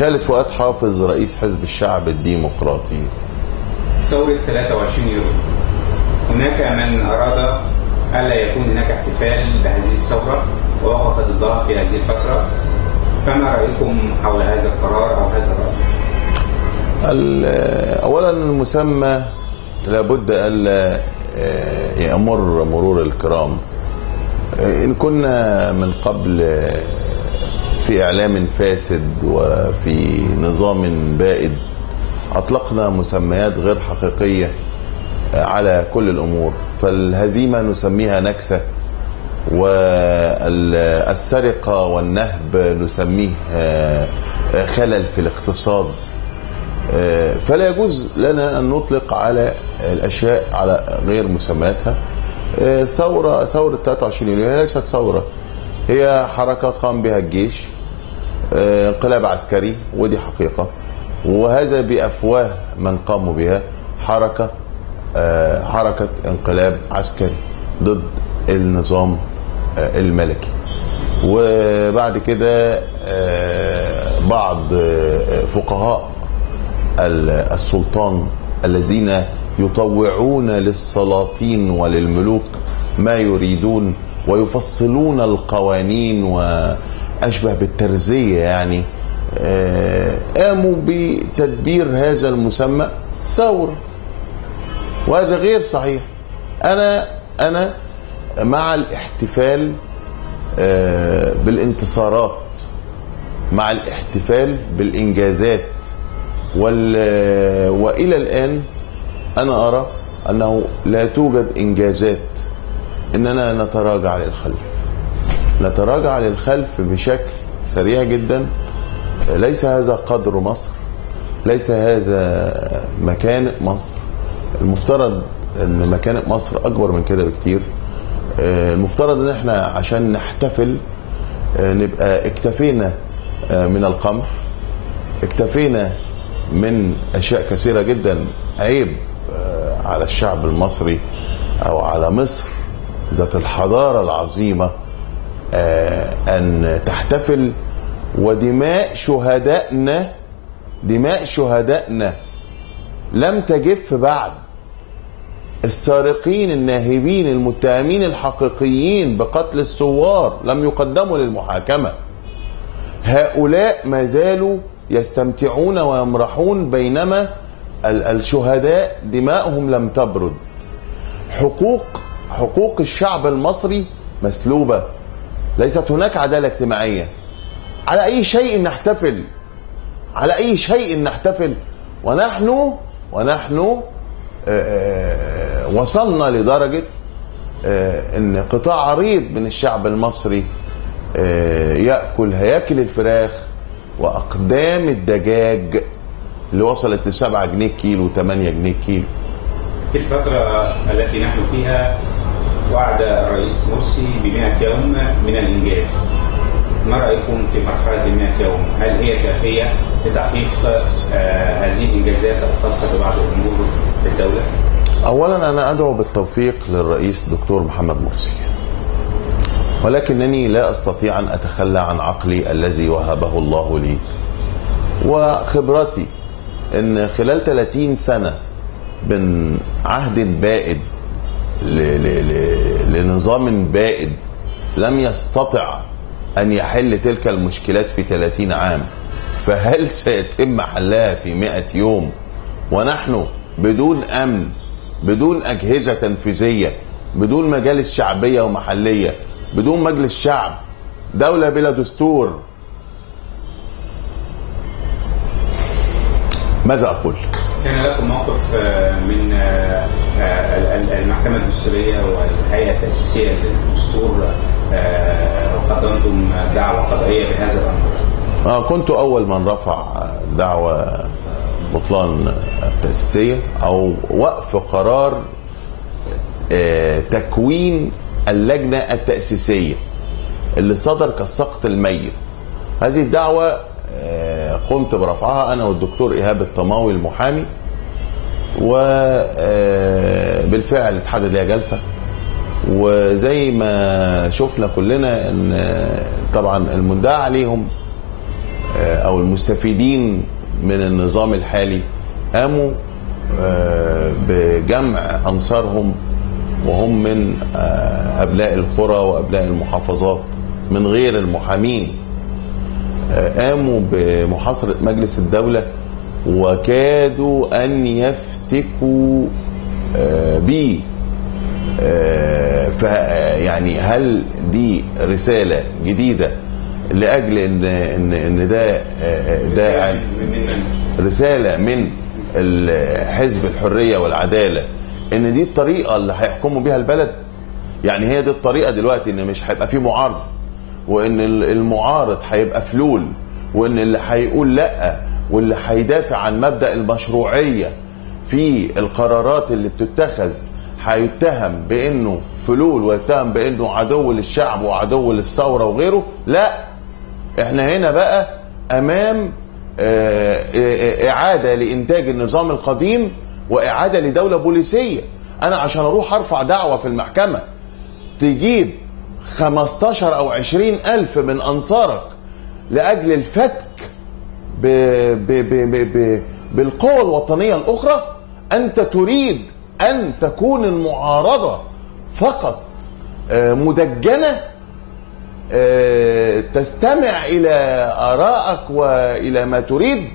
خالد فؤاد حافظ، رئيس حزب الشعب الديمقراطي. ثورة 23 يوليو، هناك من أراد ألا يكون هناك احتفال بهذه الثورة ووقف ضدها في هذه الفترة، فما رأيكم حول هذا القرار أو هذا الرأي؟ أولا المسمى لابد ألا يمر مرور الكرام. إن كنا من قبل في إعلام فاسد وفي نظام بائد أطلقنا مسميات غير حقيقية على كل الأمور، فالهزيمة نسميها نكسة، والسرقة والنهب نسميه خلل في الاقتصاد. فلا يجوز لنا أن نطلق على الأشياء على غير مسمياتها. ثورة 23 يوليو هي ليست ثورة، هي حركة قام بها الجيش، انقلاب عسكري، ودي حقيقة، وهذا بأفواه من قاموا بها حركة انقلاب عسكري ضد النظام الملكي. وبعد كده بعض فقهاء السلطان الذين يطوعون للسلاطين وللملوك ما يريدون ويفصلون القوانين وأشبه بالترزية، يعني قاموا بتدبير هذا المسمى ثورة، وهذا غير صحيح. أنا مع الاحتفال بالانتصارات، مع الاحتفال بالإنجازات، وإلى الآن أنا أرى أنه لا توجد إنجازات، إننا نتراجع للخلف بشكل سريع جدا. ليس هذا قدر مصر، ليس هذا مكانة مصر. المفترض أن مكانة مصر أكبر من كده بكتير. المفترض أن احنا عشان نحتفل نبقى اكتفينا من القمح، اكتفينا من أشياء كثيرة جدا. عيب على الشعب المصري أو على مصر ذات الحضارة العظيمة أن تحتفل ودماء شهدائنا لم تجف بعد. السارقين الناهبين المتهمين الحقيقيين بقتل الثوار لم يقدموا للمحاكمة. هؤلاء ما زالوا يستمتعون ويمرحون، بينما الشهداء دماؤهم لم تبرد. حقوق الشعب المصري مسلوبة. ليست هناك عدالة اجتماعية. على أي شيء نحتفل ونحن وصلنا لدرجة ان قطاع عريض من الشعب المصري يأكل هياكل الفراخ وأقدام الدجاج اللي وصلت ل7 جنيه كيلو، 8 جنيه كيلو. في الفترة التي نحن فيها وعد الرئيس مرسي ب100 يوم من الإنجاز. ما رأيكم في مرحلة 100 يوم؟ هل هي كافية لتحقيق هذه الإنجازات الخاصة ببعض الأمور في الدولة؟ أولا أنا أدعو بالتوفيق للرئيس دكتور محمد مرسي، ولكنني لا أستطيع أن أتخلى عن عقلي الذي وهبه الله لي وخبرتي. إن خلال 30 سنة من عهد بائد لنظام بائد لم يستطع أن يحل تلك المشكلات في 30 عام، فهل سيتم حلها في 100 يوم ونحن بدون أمن، بدون أجهزة تنفيذية، بدون مجالس شعبية ومحلية، بدون مجلس شعب، دولة بلا دستور؟ ماذا أقول؟ كان لكم موقف من المحكمة الدستورية والهيئة التأسيسية للدستور وقدمتم دعوة قضائية بهذا الأمر. كنت أول من رفع دعوة بطلان التأسيسية أو وقف قرار تكوين اللجنة التأسيسية اللي صدر كالسقط الميت. هذه الدعوة قمت برفعها أنا والدكتور إيهاب الطماوي المحامي، وبالفعل اتحدد لها جلسة. وزي ما شفنا كلنا ان طبعا المدعى عليهم أو المستفيدين من النظام الحالي قاموا بجمع أنصارهم، وهم من أبناء القرى وأبناء المحافظات من غير المحامين. قاموا بمحاصرة مجلس الدولة وكادوا أن يفتكوا به. يعني هل دي رسالة جديدة لأجل إن ده رسالة من حزب الحرية والعدالة إن دي الطريقة اللي هيحكموا بيها البلد؟ يعني هي دي الطريقة دلوقتي، إن مش هيبقى في معارضة، وإن المعارض هيبقى فلول، وإن اللي هيقول لأ واللي هيدافع عن مبدأ المشروعية في القرارات اللي بتتخذ هيتهم بانه فلول ويتهم بانه عدو للشعب وعدو للثوره وغيره. لا، احنا هنا بقى امام اعاده لانتاج النظام القديم واعاده لدوله بوليسيه. انا عشان اروح ارفع دعوه في المحكمه تجيب 15 أو 20 ألف من انصارك لاجل الفتك بالقوى الوطنيه الاخرى، انت تريد أن تكون المعارضة فقط مدجنة تستمع إلى آرائك وإلى ما تريد.